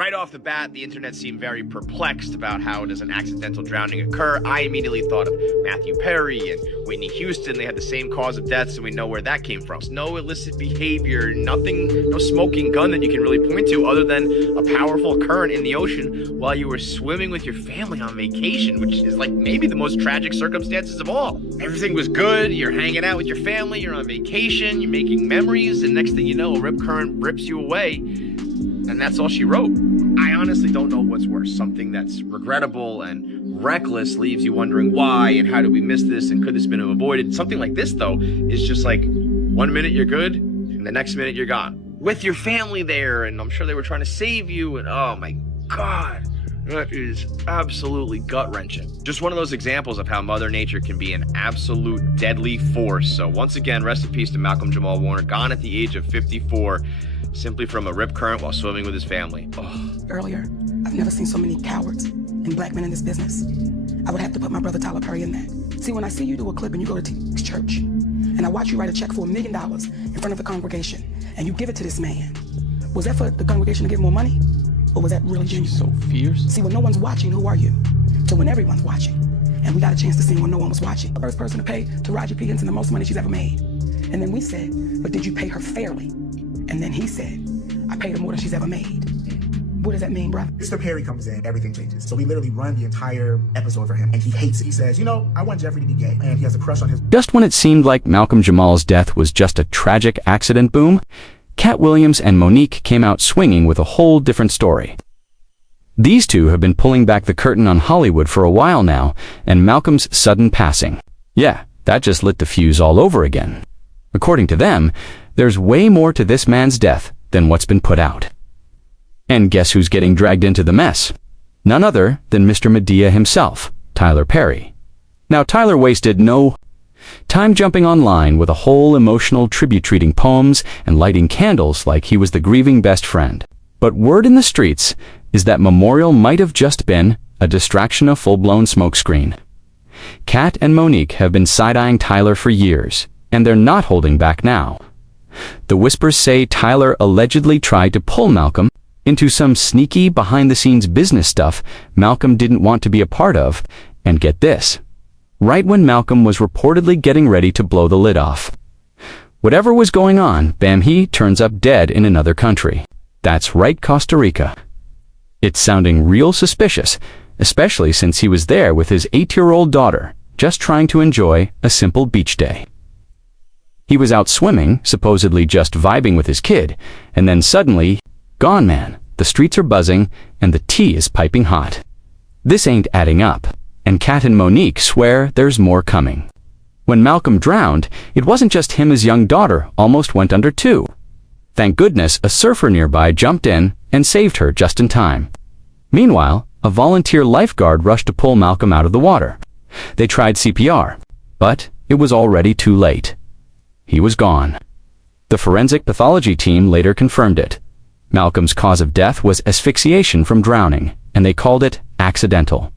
Right off the bat, the internet seemed very perplexed about how does an accidental drowning occur. I immediately thought of Matthew Perry and Whitney Houston. They had the same cause of death, so we know where that came from. No illicit behavior, nothing, no smoking gun that you can really point to other than a powerful current in the ocean while you were swimming with your family on vacation, which is like maybe the most tragic circumstances of all. Everything was good, you're hanging out with your family, you're on vacation, you're making memories, and next thing you know, a rip current rips you away, and that's all she wrote. I honestly don't know what's worse. Something that's regrettable and reckless leaves you wondering why and how did we miss this and could this have been avoided. Something like this, though, is just like 1 minute you're good and the next minute you're gone. With your family there, and I'm sure they were trying to save you, and oh my God, that is absolutely gut-wrenching. Just one of those examples of how Mother Nature can be an absolute deadly force. So once again, rest in peace to Malcolm Jamal Warner, gone at the age of 54. Simply from a rip current while swimming with his family. Oh. Earlier, I've never seen so many cowards and black men in this business. I would have to put my brother Tyler Perry in that. See, when I see you do a clip and you go to T's church, and I watch you write a check for $1 million in front of the congregation, and you give it to this man, was that for the congregation to give more money? Or was that really genuine? So fierce. See, when no one's watching, who are you? So when everyone's watching, and we got a chance to sing when no one was watching. The first person to pay Taraji P. Henson the most money she's ever made. And then we said, but did you pay her fairly? And then he said, I paid her more than she's ever made. What does that mean, brother? Mr. Perry comes in, everything changes. So we literally run the entire episode for him, and he hates it. He says, you know, I want Jeffrey to be gay, and he has a crush on his... Just when it seemed like Malcolm Jamal's death was just a tragic accident boom, Katt Williams and Mo'Nique came out swinging with a whole different story. These two have been pulling back the curtain on Hollywood for a while now, and Malcolm's sudden passing, yeah, that just lit the fuse all over again. According to them, there's way more to this man's death than what's been put out. And guess who's getting dragged into the mess? None other than Mr. Medea himself, Tyler Perry. Now, Tyler wasted no time jumping online with a whole emotional tribute treating poems and lighting candles like he was the grieving best friend. But word in the streets is that memorial might have just been a distraction, a full-blown smokescreen. Katt and Mo'Nique have been side-eyeing Tyler for years, and they're not holding back now. The whispers say Tyler allegedly tried to pull Malcolm into some sneaky behind-the-scenes business stuff Malcolm didn't want to be a part of, and get this, right when Malcolm was reportedly getting ready to blow the lid off. Whatever was going on, bam, he turns up dead in another country. That's right, Costa Rica. It's sounding real suspicious, especially since he was there with his 8-year-old daughter, just trying to enjoy a simple beach day. He was out swimming, supposedly just vibing with his kid, and then suddenly, gone man, the streets are buzzing, and the tea is piping hot. This ain't adding up, and Katt and Mo'Nique swear there's more coming. When Malcolm drowned, it wasn't just him, his young daughter almost went under too. Thank goodness a surfer nearby jumped in and saved her just in time. Meanwhile, a volunteer lifeguard rushed to pull Malcolm out of the water. They tried CPR, but it was already too late. He was gone. The forensic pathology team later confirmed it. Malcolm's cause of death was asphyxiation from drowning, and they called it accidental.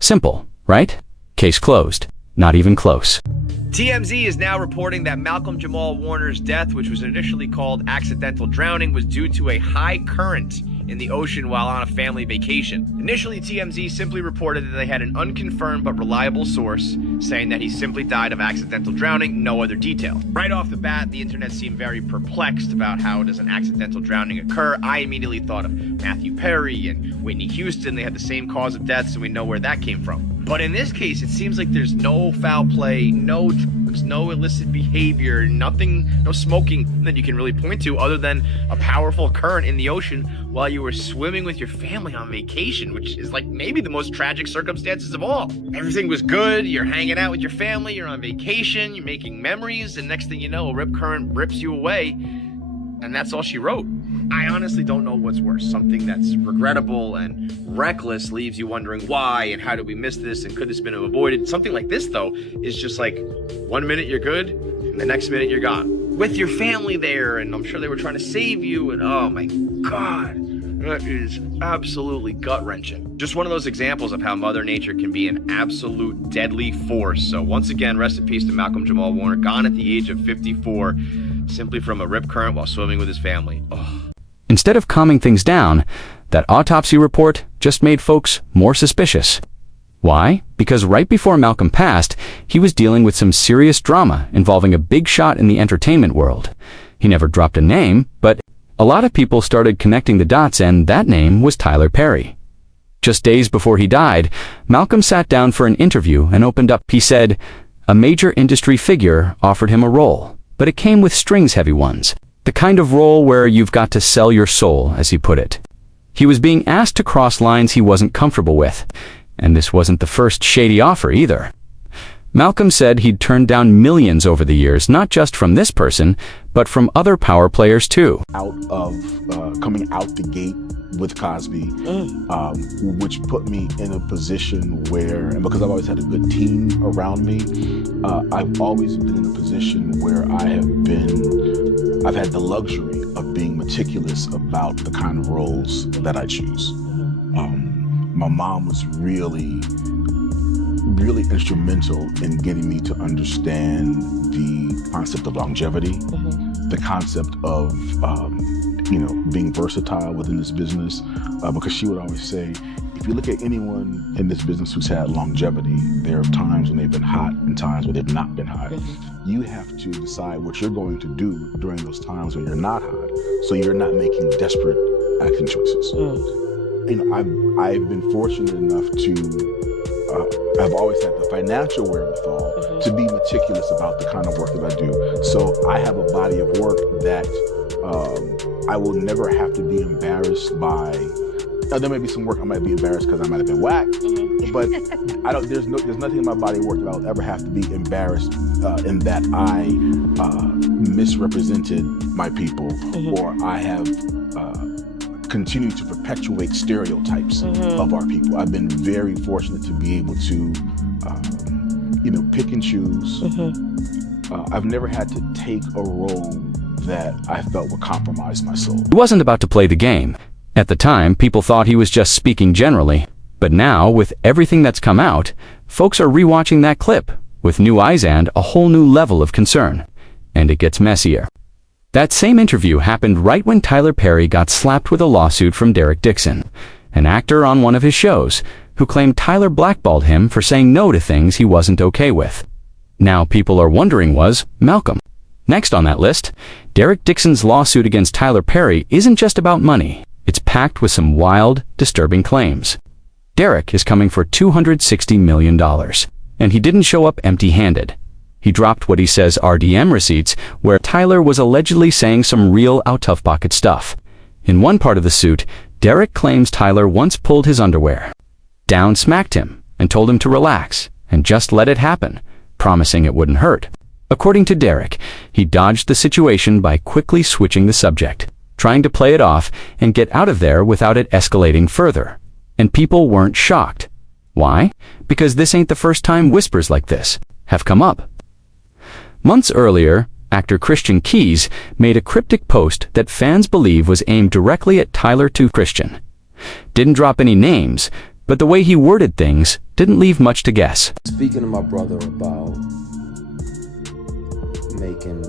Simple, right? Case closed. Not even close. TMZ is now reporting that Malcolm Jamal Warner's death, which was initially called accidental drowning, was due to a high current in the ocean while on a family vacation. Initially, TMZ simply reported that they had an unconfirmed but reliable source saying that he simply died of accidental drowning, no other detail. Right off the bat, the internet seemed very perplexed about how does an accidental drowning occur. I immediately thought of Matthew Perry and Whitney Houston. They had the same cause of death, so we know where that came from. But in this case, it seems like there's no foul play, no drugs, no illicit behavior, nothing, no smoking that you can really point to other than a powerful current in the ocean while you were swimming with your family on vacation, which is like maybe the most tragic circumstances of all. Everything was good, you're hanging out with your family, you're on vacation, you're making memories, and next thing you know, a rip current rips you away, and that's all she wrote. I honestly don't know what's worse. Something that's regrettable and reckless leaves you wondering why and how did we miss this and could this have been avoided. Something like this, though, is just like 1 minute you're good and the next minute you're gone. With your family there, and I'm sure they were trying to save you, and oh my God, that is absolutely gut-wrenching. Just one of those examples of how Mother Nature can be an absolute deadly force. So once again, rest in peace to Malcolm Jamal Warner, gone at the age of 54, simply from a rip current while swimming with his family. Oh. Instead of calming things down, That autopsy report just made folks more suspicious. Why? Because right before Malcolm passed, he was dealing with some serious drama involving a big shot in the entertainment world. He never dropped a name, but a lot of people started connecting the dots, and that name was Tyler Perry. Just days before he died, Malcolm sat down for an interview and opened up. He said a major industry figure offered him a role, but it came with strings-heavy ones. The kind of role where you've got to sell your soul, as he put it. He was being asked to cross lines he wasn't comfortable with. And this wasn't the first shady offer either. Malcolm said he'd turned down millions over the years, not just from this person, but from other power players too. Coming out the gate with Cosby, which put me in a position where, and because I've always had a good team around me, I've always been in a position where I've had the luxury of being meticulous about the kind of roles that I choose. My mom was really instrumental in getting me to understand the concept of longevity, the concept of being versatile within this business, because she would always say, if you look at anyone in this business who's had longevity, there are times when they've been hot and times when they've not been hot. You have to decide what you're going to do during those times when you're not hot, so you're not making desperate acting choices. I've been fortunate enough to, I've always had the financial wherewithal to be meticulous about the kind of work that I do. So I have a body of work that I will never have to be embarrassed by. Now, there may be some work I might be embarrassed because I might have been whacked, but there's nothing in my body of work that I'll ever have to be embarrassed in that I misrepresented my people, or I have continue to perpetuate stereotypes of our people. I've been very fortunate to be able to, pick and choose. I've never had to take a role that I felt would compromise my soul. He wasn't about to play the game. At the time, people thought he was just speaking generally. But now, with everything that's come out, folks are rewatching that clip with new eyes and a whole new level of concern. And it gets messier. That same interview happened right when Tyler Perry got slapped with a lawsuit from Derek Dixon, an actor on one of his shows, who claimed Tyler blackballed him for saying no to things he wasn't okay with. Now people are wondering, was Malcolm next on that list? Derek Dixon's lawsuit against Tyler Perry isn't just about money. It's packed with some wild, disturbing claims. Derek is coming for $260 million, and he didn't show up empty-handed. He dropped what he says are DM receipts where Tyler was allegedly saying some real out-of-pocket stuff. In one part of the suit, Derek claims Tyler once pulled his underwear down, smacked him, and told him to relax and just let it happen, promising it wouldn't hurt. According to Derek, he dodged the situation by quickly switching the subject, trying to play it off and get out of there without it escalating further. And people weren't shocked. Why? Because this ain't the first time whispers like this have come up. Months earlier, actor Christian Keys made a cryptic post that fans believe was aimed directly at Tyler to Christian. Didn't drop any names, but the way he worded things didn't leave much to guess. Speaking to my brother about making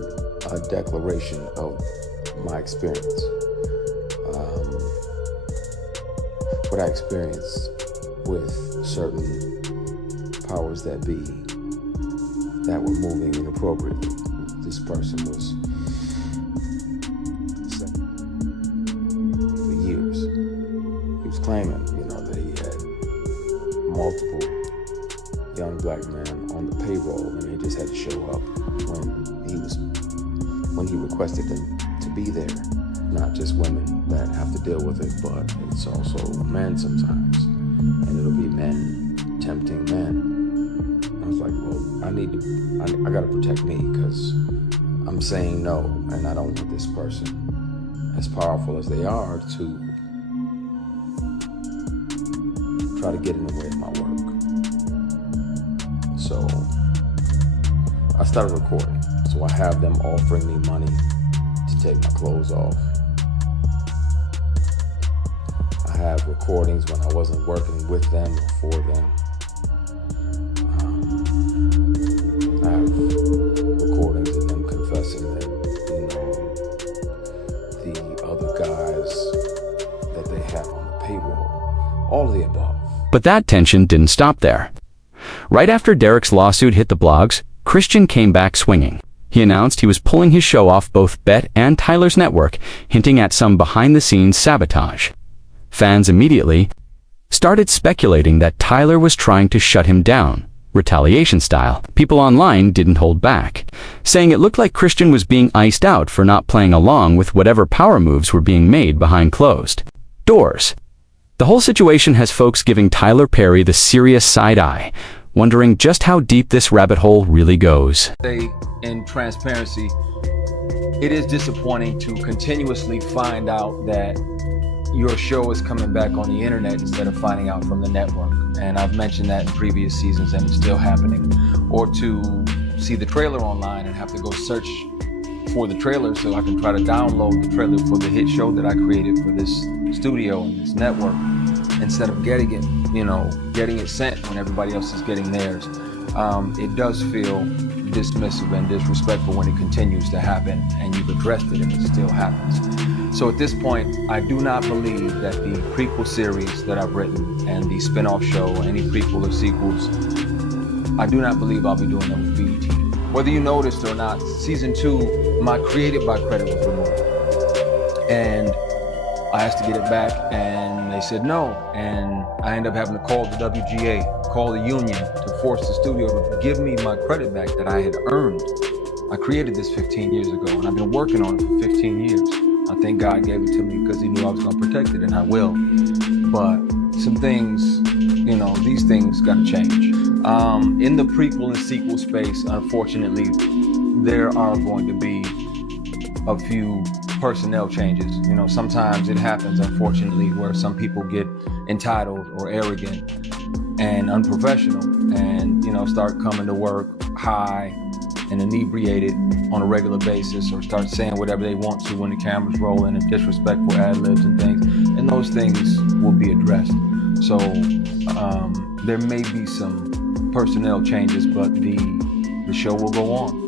a declaration of my experience, what I experienced with certain powers that be that were moving inappropriately. This person was for years. He was claiming, that he had multiple young black men on the payroll, and they just had to show up when he requested them to be there. Not just women that have to deal with it, but it's also men sometimes, and it'll be men tempting men. I was like, well, I gotta protect me, because I'm saying no, and I don't want this person, as powerful as they are, to try to get in the way of my work. So I started recording. So I have them offering me money to take my clothes off. I have recordings when I wasn't working with them or for them. I have recordings of them confessing that, the other guys that they have on the all of the above. But that tension didn't stop there. Right after Derek's lawsuit hit the blogs, Christian came back swinging. He announced he was pulling his show off both Bet and Tyler's network, hinting at some behind-the-scenes sabotage. Fans immediately started speculating that Tyler was trying to shut him down, retaliation style. People online didn't hold back, saying it looked like Christian was being iced out for not playing along with whatever power moves were being made behind closed doors. The whole situation has folks giving Tyler Perry the serious side-eye, wondering just how deep this rabbit hole really goes. In transparency, it is disappointing to continuously find out that your show is coming back on the internet instead of finding out from the network. And I've mentioned that in previous seasons and it's still happening. Or to see the trailer online and have to go search for the trailer so I can try to download the trailer for the hit show that I created for this studio and this network, instead of getting it sent when everybody else is getting theirs. It does feel dismissive and disrespectful when it continues to happen and you've addressed it and it still happens. So at this point, I do not believe that the prequel series that I've written and the spin-off show, any prequel or sequels, I do not believe I'll be doing them with BET. Whether you noticed or not, season 2, my Created by credit was removed. And I asked to get it back and they said no. And I ended up having to call the WGA, call the union to force the studio to give me my credit back that I had earned. I created this 15 years ago and I've been working on it for 15 years. I think God gave it to me because he knew I was gonna protect it, and I will. But some things, these things gotta change. In the prequel and sequel space, unfortunately, there are going to be a few personnel changes. Sometimes it happens, unfortunately, where some people get entitled or arrogant and unprofessional and, start coming to work high and inebriated on a regular basis, or start saying whatever they want to when the camera's rolling, and disrespectful ad-libs and things. And those things will be addressed. So there may be some personnel changes, but the show will go on.